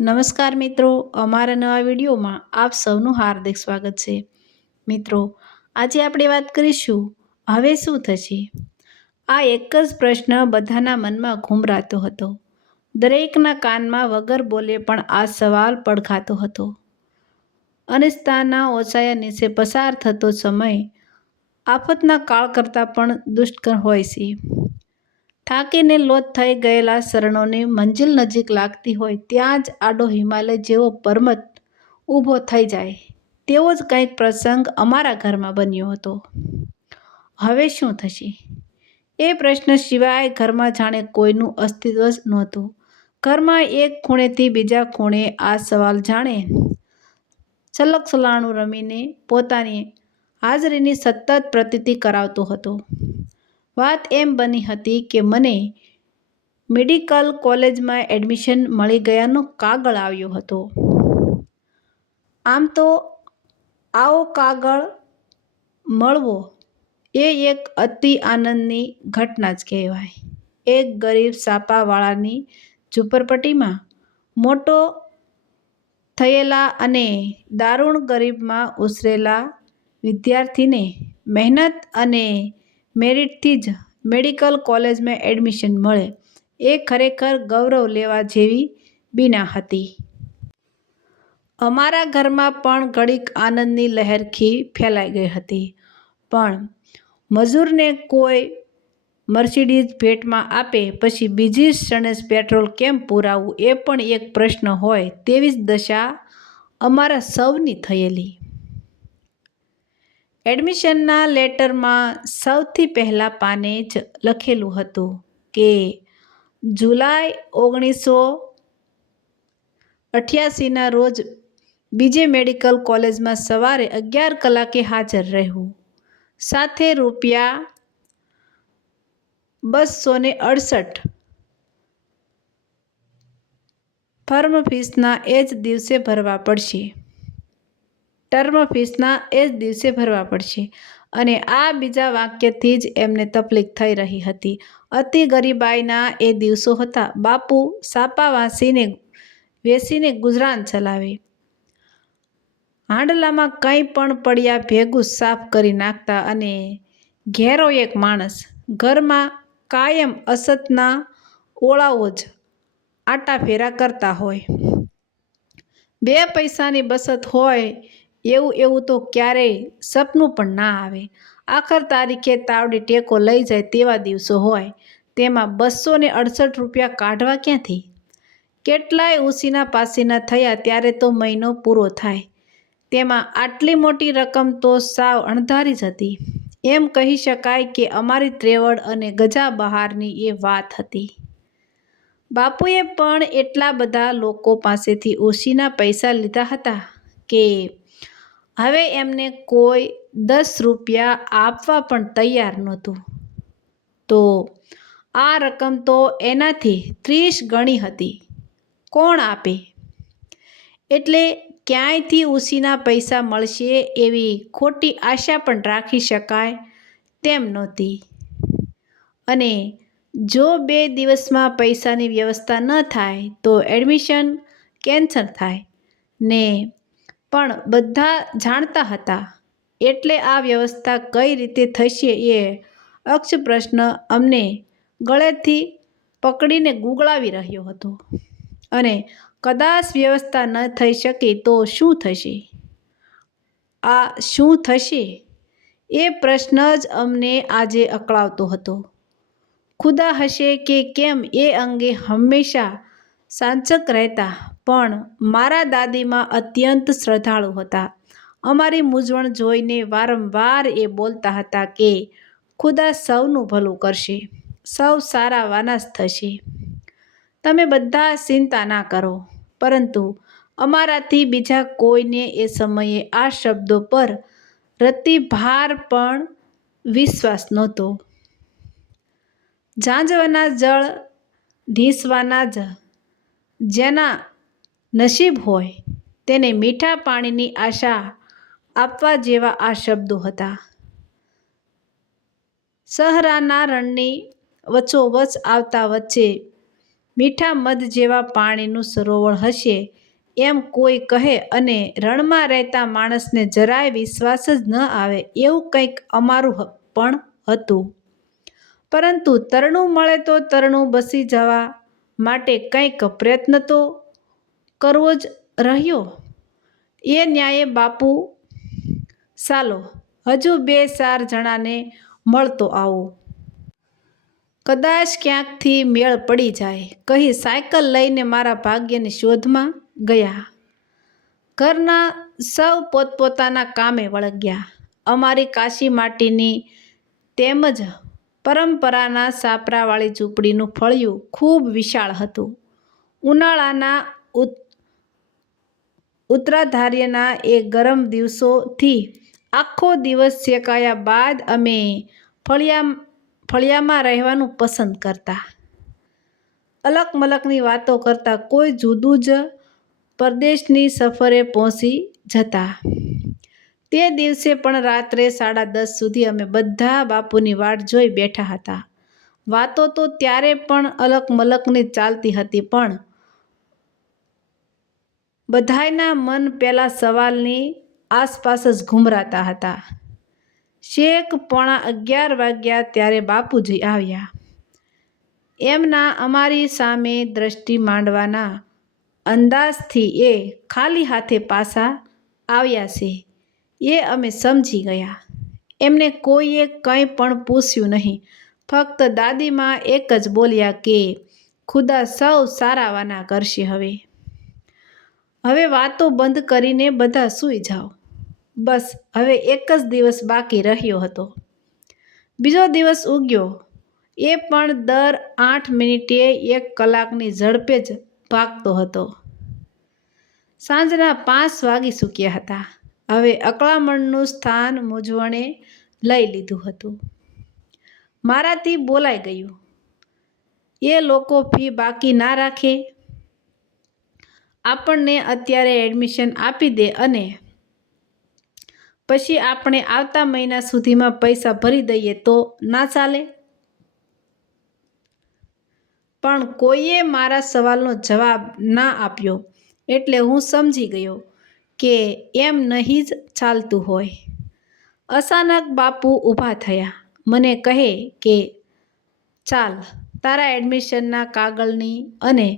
નમસ્કાર મિત્રો, અમારા નવા વિડીયોમાં આપ સૌનું હાર્દિક સ્વાગત છે. મિત્રો, આજે આપણે વાત કરીશું હવે શું થશે. આ એક જ પ્રશ્ન બધાના મનમાં ઘૂમરાતો હતો. દરેકના કાનમાં વગર બોલે પણ આ સવાલ પડઘાતો હતો. અનિશ્ચિતતાના ઓછાયા નીચે પસાર થતો સમય આફતના કાળ કરતાં પણ દુષ્કર હોય છે. થાકીને લોથ થઈ ગયેલા શરણોને મંજિલ નજીક લાગતી હોય ત્યાં જ આડો હિમાલય જેવો પર્વત ઊભો થઈ જાય તેવો જ કંઈક પ્રસંગ અમારા ઘરમાં બન્યો હતો. હવે શું થશે? એ પ્રશ્ન સિવાય ઘરમાં જાણે કોઈનું અસ્તિત્વ જ નહોતું. ઘરમાં એક ખૂણેથી બીજા ખૂણે આ સવાલ જાણે છલકછલાણું રમીને પોતાની હાજરીની સતત પ્રતીતિ કરાવતો હતો. વાત એમ બની હતી કે મને મેડિકલ કોલેજમાં એડમિશન મળી ગયાનો કાગળ આવ્યો હતો. આમ તો આવો કાગળ મળવો એ એક અતિ આનંદની ઘટના જ કહેવાય. એક ગરીબ છાપાવાળાની ઝૂંપડપટ્ટીમાં મોટો થયેલા અને દારૂણ ગરીબીમાં ઉછરેલા વિદ્યાર્થીને મહેનત અને મેરિટથી જ મેડિકલ કોલેજમાં એડમિશન મળે એ ખરેખર ગૌરવ લેવા જેવી બીના હતી. અમારા ઘરમાં પણ ઘડીક આનંદની લહેરખી ફેલાઈ ગઈ હતી. પણ મજૂરને કોઈ મર્સિડીઝ ભેટમાં આપે પછી બીજી ક્ષણે પેટ્રોલ કેમ પુરાવવું એ પણ એક પ્રશ્ન હોય તેવી જ દશા અમારા સૌની થયેલી. એડમિશનના લેટરમાં સૌથી પહેલા પાને જ લખેલું હતું કે જુલાઈ 1988ના રોજ બીજે મેડિકલ કોલેજમાં સવારે 11 કલાકે હાજર રહેવું. સાથે ₹268 ફર્મ ફીસના એ જ દિવસે ભરવા પડશે. અને આ બીજા વાક્યથી જ એમને તકલીફ થઈ રહી હતી. અતિ ગરીબાઈના એ દિવસો હતા. બાપુ છાપા વેચીને ગુજરાન ચલાવે. હાંડલામાં કંઈ પણ પડ્યા ભેગું સાફ કરી નાખતા અને ઘેરો એક માણસ. ઘરમાં કાયમ અછતના ઓળાઓ જ આટાફેરા કરતા હોય. 2 પૈસાની બચત હોય એવું તો ક્યારેય સપનું પણ ના આવે. આખર તારીખે તાવડી ટેકો લઈ જાય તેવા દિવસો હોય. તેમાં ₹268 કાઢવા ક્યાંથી? કેટલાય ઉછીના પાસીના થયા ત્યારે તો મહિનો પૂરો થાય. તેમાં આટલી મોટી રકમ તો સાવ અણધારી જ હતી. એમ કહી શકાય કે અમારી ત્રેવડ અને ગજા બહારની એ વાત હતી. બાપુએ પણ એટલા બધા લોકો પાસેથી ઉછીના પૈસા લીધા હતા કે હવે એમને કોઈ ₹10 આપવા પણ તૈયાર નહોતું. તો આ રકમ તો એનાથી 30 ગણી હતી. કોણ આપે? એટલે ક્યાંયથી ઉછીના પૈસા મળશે એવી ખોટી આશા પણ રાખી શકાય તેમ નહોતી. અને જો 2 દિવસમાં પૈસાની વ્યવસ્થા ન થાય તો એડમિશન કેન્સલ થાય ને પણ બધા જાણતા હતા. એટલે આ વ્યવસ્થા કઈ રીતે થશે એ અક્ષ પ્રશ્ન અમને ગળેથી પકડીને ગુગળાવી રહ્યો હતો. અને કદાચ વ્યવસ્થા ન થઈ શકે તો શું થશે? આ શું થશે એ પ્રશ્ન જ અમને આજે અકળાવતો હતો. ખુદા હશે કે કેમ એ અંગે હંમેશા સાચક રહેતા પણ મારા દાદીમા અત્યંત શ્રદ્ધાળુ હતા. અમારી મૂંઝવણ જોઈને વારંવાર એ બોલતા હતા કે ખુદા સૌનું ભલું કરશે, સૌ સારાવાના જ થશે. તમે બધા ચિંતા ના કરો. પરંતુ અમારાથી બીજા કોઈને એ સમયે આ શબ્દો પર રતિભાર પણ વિશ્વાસ નહોતો. ઝાંઝવાના જળ ઢીંચવાના જ જેના નસીબ હોય તેને મીઠા પાણીની આશા આપવા જેવા આ શબ્દો હતા. સહરાના રણની વચ્ચોવચ્ચ આવતા વચ્ચે મીઠા મધ જેવા પાણીનું સરોવર હશે એમ કોઈ કહે અને રણમાં રહેતા માણસને જરાય વિશ્વાસ જ ન આવે એવું કંઈક અમારું પણ હતું. પરંતુ તરણું મળે તો તરણું બસી જવા માટે કંઈક પ્રયત્ન તો કરવો જ રહ્યો. એ ન્યાયે બાપુ ચાલો હજુ 2-4 જણાને મળતો આવું. કદાચ ક્યાંકથી મેળ પડી જાય કહી સાયકલ લઈને મારા ભાગ્યની શોધમાં ગયા. ઘરના સૌ પોતપોતાના કામે વળગ્યા. અમારી કાશી માટીની તેમજ પરંપરાના છાપરાવાળી ઝૂંપડીનું ફળિયું ખૂબ વિશાળ હતું. ઉનાળાના ઉત્તરાધાર્યના એ ગરમ દિવસોથી આખો દિવસ શેકાયા બાદ અમે ફળિયામાં રહેવાનું પસંદ કરતા. અલક-મલકની વાતો કરતા કોઈ જુદું જ પરદેશની સફરે પહોંચી જતા. તે દિવસે પણ રાત્રે 10:30 સુધી અમે બધા બાપુની વાટ જોઈ બેઠા હતા. વાતો તો ત્યારે પણ અલક-મલકની ચાલતી હતી, પણ બધાયના મન પેલા સવાલની આસપાસ જ ઘૂમરાતા હતા. છેક 11:15 વાગ્યા ત્યારે બાપુજી આવ્યા. એમના અમારી સામે દ્રષ્ટિ માંડવાના અંદાજથી એ ખાલી હાથે પાછા આવ્યા છે એ અમે સમજી ગયા. એમને કોઈએ કંઈ પણ પૂછ્યું નહીં. ફક્ત દાદીમા એક જ બોલ્યા કે ખુદા સૌ સારાવાના કરશે. હવે વાતો બંધ કરીને બધા સૂઈ જાઓ. બસ હવે એક જ દિવસ બાકી રહ્યો હતો. બીજો દિવસ ઉગ્યો. એ પણ દર 8 મિનિટે 1 કલાકની ઝડપે જ ભાગતો હતો. સાંજના 5 વાગી ચૂક્યા હતા. હવે અકળામણનું સ્થાન મૂંઝવણે લઈ લીધું હતું. મારાથી બોલાઈ ગયું. એ લોકો ફી બાકી ના રાખે. આપણને અત્યારે એડમિશન આપી દે અને પછી આપણે આવતા મહિના સુધીમાં પૈસા ભરી દઈએ તો ના ચાલે? પણ કોઈએ મારા સવાલનો જવાબ ના આપ્યો એટલે હું સમજી ગયો કે એમ નહીં જ ચાલતું હોય. અચાનક બાપુ ઊભા થયા. મને કહે કે ચાલ તારા એડમિશનના કાગળની અને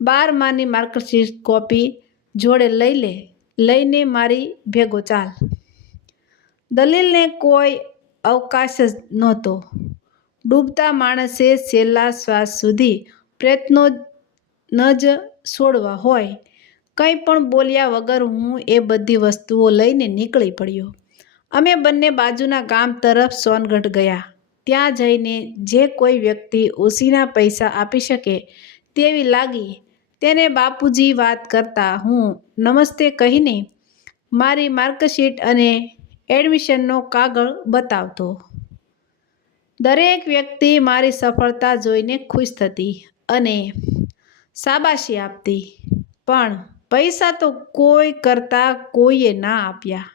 12માની માર્કશીટ કોપી જોડે લઈ લે. લઈને મારી ભેગો ચાલ. દલીલને કોઈ અવકાશ જ નહોતો. ડૂબતા માણસે છેલ્લા શ્વાસ સુધી પ્રયત્નો ન જ છોડવા હોય. કંઈ પણ બોલ્યા વગર હું એ બધી વસ્તુઓ લઈને નીકળી પડ્યો. અમે બંને બાજુના ગામ તરફ સોનગઢ ગયા. ત્યાં જઈને જે કોઈ વ્યક્તિ ઉછીના પૈસા આપી શકે તેવી લાગી તેને બાપુજી વાત કરતા હું નમસ્તે કહીને મારી માર્કશીટ અને એડમિશનનો કાગળ બતાવતો. દરેક વ્યક્તિ મારી સફળતા જોઈને ખુશ થતી અને શાબાશી આપતી. પણ પૈસા તો કોઈ કરતા કોઈએ ના આપ્યા.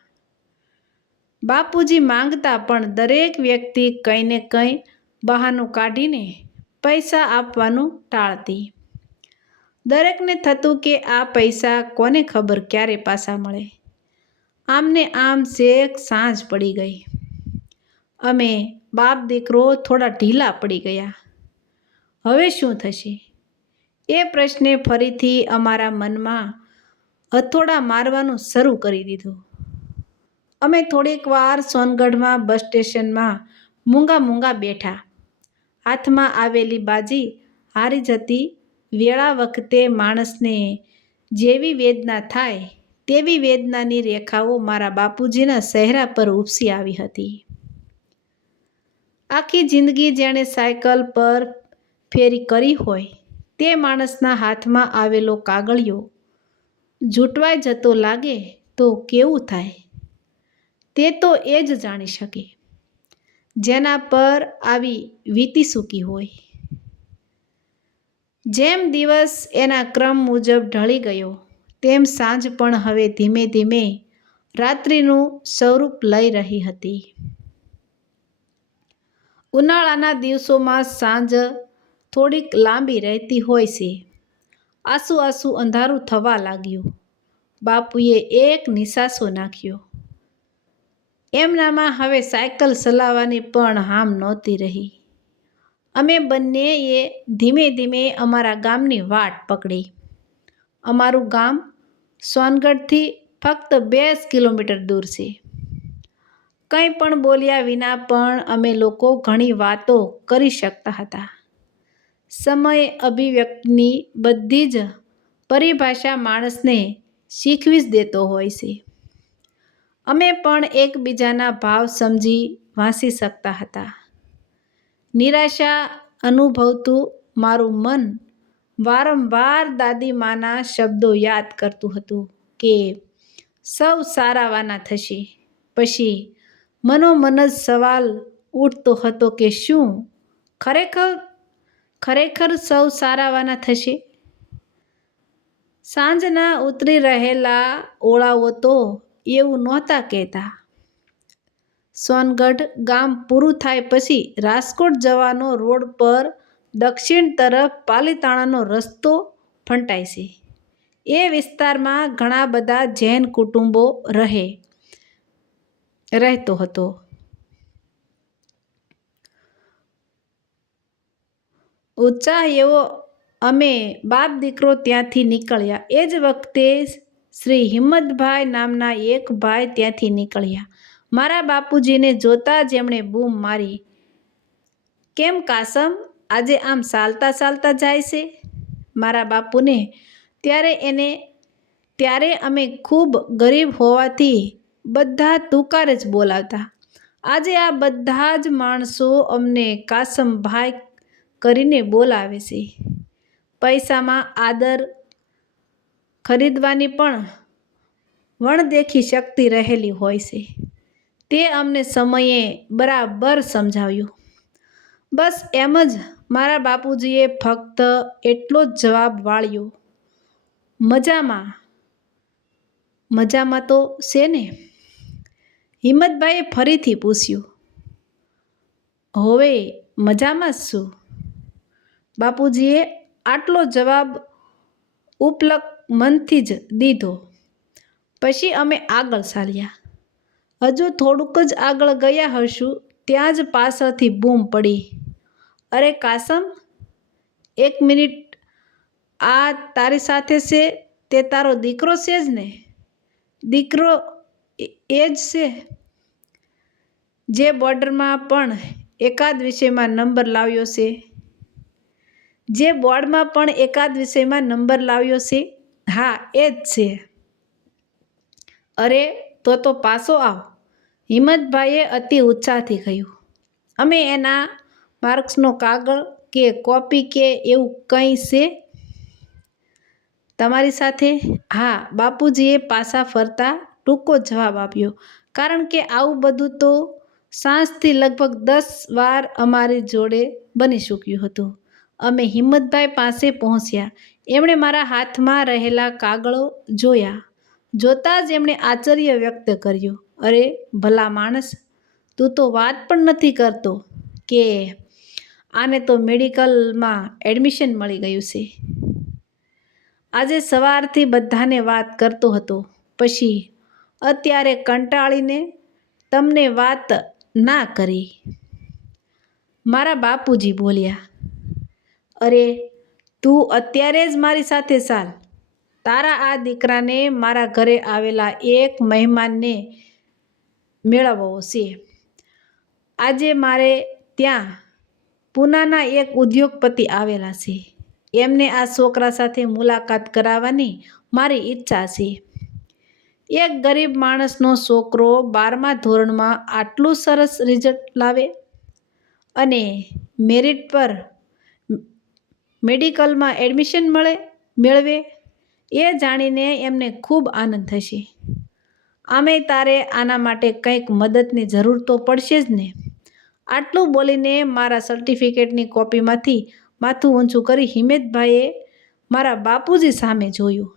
બાપુજી માંગતા પણ દરેક વ્યક્તિ કંઈ ને કંઈ બહાનું કાઢીને પૈસા આપવાનું ટાળતી. દરેકને થતું કે આ પૈસા કોને ખબર ક્યારે પાછા મળે. આમને આમ છેક સાંજ પડી ગઈ. અમે બાપ દીકરો થોડા ઢીલા પડી ગયા. હવે શું થશે? એ પ્રશ્ને ફરીથી અમારા મનમાં હથોડા મારવાનું શરૂ કરી દીધું. અમે થોડીક વાર સોનગઢમાં બસ સ્ટેશનમાં મૂંગા બેઠા. હાથમાં આવેલી બાજી હારી જતી વેળા વખતે માણસને જેવી વેદના થાય તેવી વેદનાની રેખાઓ મારા બાપુજીના ચહેરા પર ઉપસી આવી હતી. આખી જિંદગી જેણે સાયકલ પર ફેરી કરી હોય તે માણસના હાથમાં આવેલો કાગળિયો ઝૂંટવાઈ જતો લાગે તો કેવું થાય તે તો એ જ જાણી શકે જેના પર આવી વીતી ચૂકી હોય. જેમ દિવસ એના ક્રમ મુજબ ઢળી ગયો તેમ સાંજ પણ હવે ધીમે ધીમે રાત્રિનું સ્વરૂપ લઈ રહી હતી. ઉનાળાના દિવસોમાં સાંજ થોડીક લાંબી રહેતી હોય છે. આસુ આસુ અંધારું થવા લાગ્યું. બાપુએ એક નિસાસો નાખ્યો. એમનામાં હવે સાયકલ ચલાવવાની પણ હામ નહોતી રહી. અમે બંનેએ ધીમે ધીમે અમારા ગામની વાટ પકડી. અમારું ગામ સોનગઢથી ફક્ત 2 કિલોમીટર દૂર છે. કંઈ પણ બોલ્યા વિના પણ અમે લોકો ઘણી વાતો કરી શકતા હતા. સમય અભિવ્યક્તિની બધી જ પરિભાષા માણસને શીખવી જ દેતો હોય છે. અમે પણ એકબીજાના ભાવ સમજી વાંચી શકતા હતા. નિરાશા અનુભવતું મારું મન વારંવાર દાદીમાના શબ્દો યાદ કરતું હતું કે સૌ સારાવાના થશે. પછી મનોમન જ સવાલ ઉઠતો હતો કે શું ખરેખર સૌ સારાવાના થશે? સાંજના ઉતરી રહેલા ઓળાઓ તો એવું નહોતા કહેતા. સોનગઢ ગામ પૂરું થાય પછી રાજકોટ જવાનો રોડ પર દક્ષિણ તરફ પાલીતાણાનો રસ્તો ફંટાય છે. એ વિસ્તારમાં ઘણા બધા જૈન કુટુંબો રહેતો હતો. ઉત્સાહ એવો અમે બાપ દીકરો ત્યાંથી નીકળ્યા. એ જ વખતે શ્રી હિંમતભાઈ નામના એક ભાઈ ત્યાંથી નીકળ્યા. મારા બાપુજીને જોતાં જ એમણે બૂમ મારી, કેમ કાસમ, આજે આમ ચાલતા ચાલતા જાય છે? મારા બાપુને ત્યારે અમે ખૂબ ગરીબ હોવાથી બધા તુકાર જ બોલાવતા. આજે આ બધા જ માણસો અમને કાસમભાઈ કરીને બોલાવે છે. પૈસામાં આદર ખરીદવાની પણ વણદેખી શક્તિ રહેલી હોય છે. તે અમને સમયે બરાબર સમજાવ્યું. બસ એમ જ મારા બાપુજીએ ફક્ત એટલો જ જવાબ વાળ્યો, મજામાં તો છે ને? હિંમતભાઈએ ફરીથી પૂછ્યું. હોવે, મજામાં જ છું. બાપુજીએ આટલો જવાબ ઉપલક મનથી જ દીધો. પછી અમે આગળ ચાલ્યા. હજુ થોડુંક જ આગળ ગયા હશું ત્યાં જ પાછળથી બૂમ પડી, અરે કાસમ, 1 મિનિટ, આ તારી સાથે છે તે તારો દીકરો છે જ ને? દીકરો એ જ છે જે બોર્ડમાં પણ એકાદ વિષયમાં નંબર લાવ્યો છે? હા, એ જ છે. અરે તો પાછો આવ, હિંમતભાઈએ અતિ ઉત્સાહથી કહ્યું. અમે એના માર્ક્સનો કાગળ કે કોપી કે એવું કંઈ છે તમારી સાથે? હા, બાપુજીએ પાછા ફરતા ટૂંકો જવાબ આપ્યો. કારણ કે આવું બધું તો સાંજથી લગભગ 10 વાર અમારી જોડે બની ચૂક્યું હતું. અમે હિંમતભાઈ પાસે પહોંચ્યા. એમણે મારા હાથમાં રહેલા કાગળો જોયા. જોતાં જ એમણે આશ્ચર્ય વ્યક્ત કર્યું. અરે ભલા માણસ, તું તો વાત પણ નથી કરતો કે આને તો મેડિકલમાં એડમિશન મળી ગયું છે. આજે સવારથી બધાને વાત કરતો હતો, પછી અત્યારે કંટાળીને તમને વાત ના કરી. મારા બાપુજી બોલ્યા. અરે તું અત્યારે જ મારી સાથે ચાલ. તારા આ દીકરાને મારા ઘરે આવેલા એક મહેમાનને મેળવવો છે. આજે મારે ત્યાં પૂનાના એક ઉદ્યોગપતિ આવેલા છે. એમને આ છોકરા સાથે મુલાકાત કરાવવાની મારી ઈચ્છા છે. એક ગરીબ માણસનો છોકરો 12મા ધોરણમાં આટલું સરસ રિઝલ્ટ લાવે અને મેરિટ પર મેડિકલમાં એડમિશન મેળવે, એ જાણીને એમને ખૂબ આનંદ થશે. આમેય તારે આના માટે કંઈક મદદની જરૂર તો પડશે જ ને? આટલું બોલીને મારા સર્ટિફિકેટની કોપીમાંથી માથું ઊંચું કરી હિંમતભાઈએ મારા બાપુજી સામે જોયું.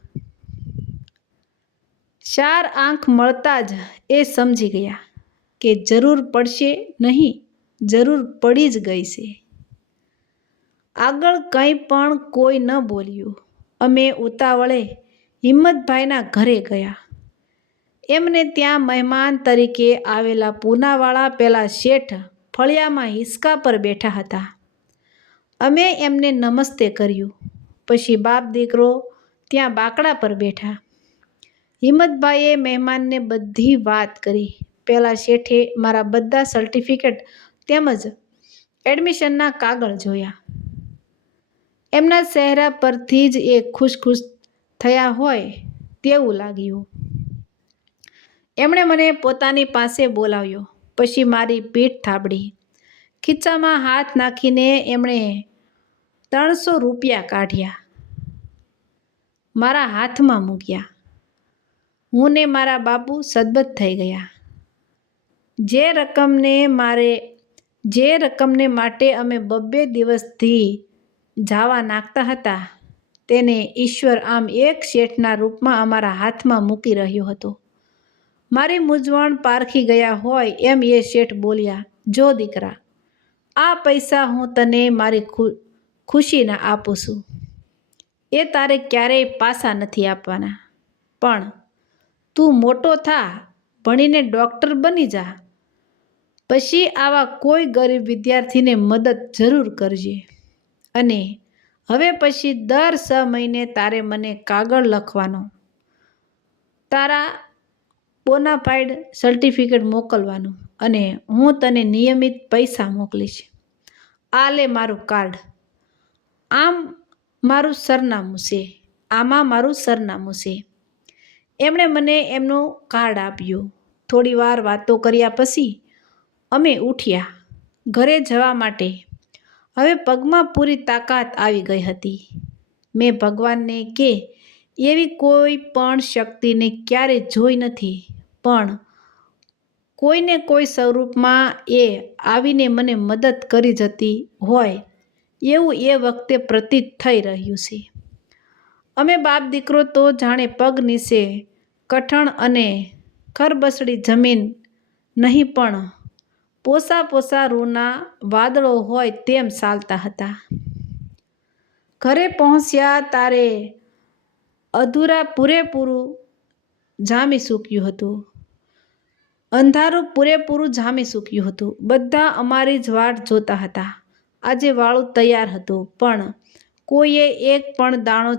4 આંખ મળતાં જ એ સમજી ગયા કે જરૂર પડશે નહીં, જરૂર પડી જ ગઈ છે. આગળ કંઈ પણ કોઈ ન બોલ્યું. અમે ઉતાવળે હિંમતભાઈના ઘરે ગયા. એમને ત્યાં મહેમાન તરીકે આવેલા પૂનાવાળા પેલા શેઠ ફળિયામાં હિંચકા પર બેઠા હતા. અમે એમને નમસ્તે કર્યું. પછી બાપ દીકરો ત્યાં બાકડા પર બેઠા. હિંમતભાઈએ મહેમાનને બધી વાત કરી. પેલા શેઠે મારા બધા સર્ટિફિકેટ તેમજ એડમિશનના કાગળ જોયા. એમના ચહેરા પરથી જ એ ખુશ થયા હોય તેવું લાગ્યું. એમણે મને પોતાની પાસે બોલાવ્યો. પછી મારી પીઠ થાબડી. ખીચામાં હાથ નાખીને એમણે 300 રૂપિયા કાઢ્યા, મારા હાથમાં મૂક્યા. હું ને મારા બાપુ સદબત થઈ ગયા. જે રકમને માટે અમે 2 દિવસથી જાવા નાખતા હતા તેને ઈશ્વર આમ એક શેઠના રૂપમાં અમારા હાથમાં મૂકી રહ્યો હતો. મારી મૂંઝવણ પારખી ગયા હોય એમ એ શેઠ બોલ્યા, જો દીકરા, આ પૈસા હું તને મારી ખુશીના આપું છું. એ તારે ક્યારેય પાછા નથી આપવાના. પણ તું મોટો થા, ભણીને ડૉક્ટર બની જા. પછી આવા કોઈ ગરીબ વિદ્યાર્થીને મદદ જરૂર કરજે. અને હવે પછી દર 6 મહિને તારે મને કાગળ લખવાનો, તારા બોનાફાઇડ સર્ટિફિકેટ મોકલવાનું અને હું તને નિયમિત પૈસા મોકલીશ. આ લે મારું કાર્ડ. આમાં મારું સરનામું છે. એમણે મને એમનું કાર્ડ આપ્યું. થોડી વાર વાતો કર્યા પછી અમે ઉઠ્યા ઘરે જવા માટે. હવે પગમાં પૂરી તાકાત આવી ગઈ હતી. મેં ભગવાનને કે એવી કોઈ પણ શક્તિને ક્યારેય જોઈ નથી, પણ કોઈને કોઈ સ્વરૂપમાં એ આવીને મને મદદ કરી જતી હોય એવું એ વખતે પ્રતીત થઈ રહ્યું છે. અમે બાપ દીકરો તો જાણે પગ નીચે કઠણ અને ખરબસડી જમીન નહીં પણ પોસા રૂના વાદળો હોય તેમ ચાલતા હતા. ઘરે પહોંચ્યા તારે અંધારું પૂરેપૂરું જામી ચૂક્યું હતું. બધા અમારી જ વાટ જોતા હતા. આજે વાળું તૈયાર હતું, પણ કોઈએ એક પણ દાણો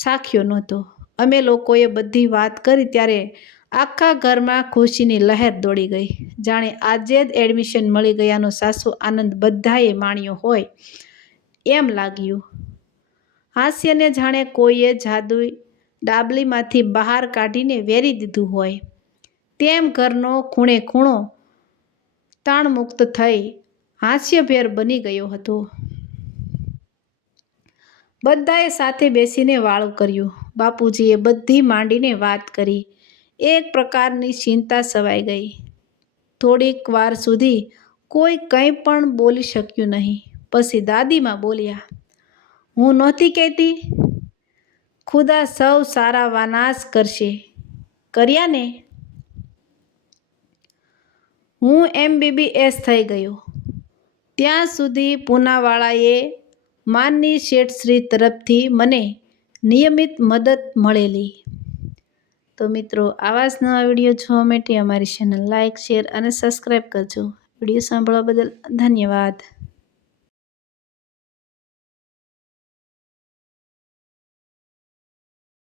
ચાખ્યો નહોતો. અમે લોકોએ બધી વાત કરી ત્યારે આખા ઘરમાં ખુશીની લહેર દોડી ગઈ. જાણે આજે જ એડમિશન મળી ગયાનો સાચો આનંદ બધાએ માણ્યો હોય એમ લાગ્યું. હાસ્યને જાણે કોઈએ જાદુઈ ડાબલીમાંથી બહાર કાઢીને વેરી દીધું હોય તેમ ઘરનો ખૂણે ખૂણો તાણમુક્ત થઈ હાસ્યભેર બની ગયો હતો. બધાએ સાથે બેસીને વાળું કર્યું. બાપુજીએ બધી માંડીને વાત કરી. એક પ્રકારની ચિંતા છવાઈ ગઈ. થોડીક વાર સુધી કોઈ કંઈ પણ બોલી શક્યું નહીં. પછી દાદીમાં બોલ્યા, હું નહોતી કહેતી, ખુદા સૌ સારા વાનાશ કરશે. કર્યા ને? હું MBBS થઈ ગયો. ત્યાં સુધી પૂનાવાળાએ માનની શેઠશ્રી તરફથી મને નિયમિત મદદ મળેલી. તો મિત્રો, આવા જ નવા વિડીયો જોવા માટે અમારી ચેનલ લાઇક, શેર અને સબસ્ક્રાઈબ કરજો. વિડીયો સાંભળવા બદલ ધન્યવાદ.